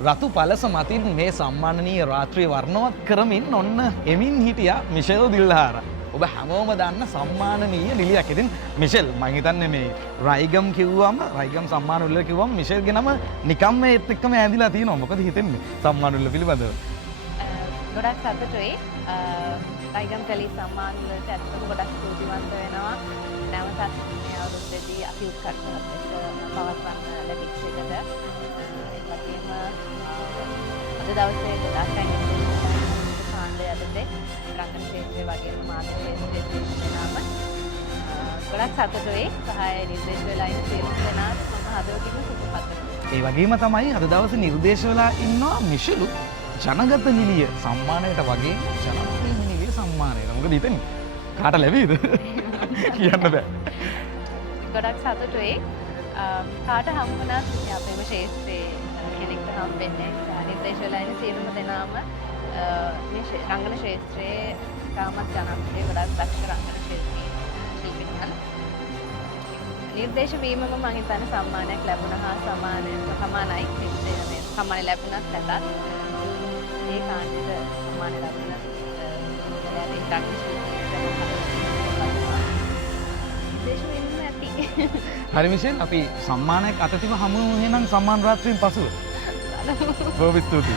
රතු පලස මතින් මේ සම්මානනීය රාත්‍රිය වර්ණවත් කරමින් ඔන්න එමින් හිටියා මිෂෙල් දිල්හාර. ඔබ හැමෝම දන්න සම්මානනීය නිලියක්. ඉතින් මිෂෙල් මම හිතන්නේ මේ රයිගම් කිව්වම රයිගම් සම්මාන උල්ල කිව්වම මිෂෙල්ගේ නම නිකම්ම ඒත් එක්කම ඇඳිලා තියෙනවා. මොකද හිතෙන්නේ සම්මාන උල්ල පිළිබඳව? ගොඩක් සතුටුයි. රයිගම් කලී සම්මාන වලට ඇත්තටම ගොඩක් ස්තුතිවන්ත වෙනවා. නැවතත් මේ අවුරුද්දේදී අපි උත්කර්ෂවත් ලෙස පවත්වන්න ලැබිච්ච එකට. ඒ වගේම අද දවසේ ගොඩක් අය කාණ්ඩය යටතේ රංගන ක්ෂේත්‍රයේ වගේම මාධ්‍ය ක්ෂේත්‍රයේ දෙනාම ගොඩක් සතුටුයි. සහාය නිර්දේශ වෙලා ඉන්න සියලුම දෙනාට මම හදවතින්ම සුබපත් කරනවා. ඒ වගේම තමයි අද දවසේ නිර්දේශ වෙලා ඉන්නවා මිෂෙලු ජනගත නිලිය සම්මානයට වගේ ජනප්‍රිය නිලිය සම්මානයට. මොකද හිතන්නේ කාට ලැබෙයිද කියන්න බෑ. ගොඩක් සතුටුයි. කාට හම්බුණත් අපේම ශේෂ්ත්‍රයේ කෙනෙක්ට හම්බෙන්නේ නිර්දේශ වෙලා ඉන්න සියලුම දෙනාම මේ රංගන ශේෂ්ත්‍රයේ තාමත් ජනප්‍රිය ගොඩක් දක්ෂ රංගන ශිල්පීන්. නිර්දේශ වීමම මම හිතන්නේ සම්මානයක් ලැබුණා සමානයි. සම්මානය ලැබුණත් නැතත් ඒ කාණ්ඩයට සම්මානය ලැබුණා. හරි මිෂෙල් අපි සම්මානයක් අත තිබ හමු එහෙනම් සම්මාන රාත්‍රියෙන් පසුව. බොහොම ස්තුතියි.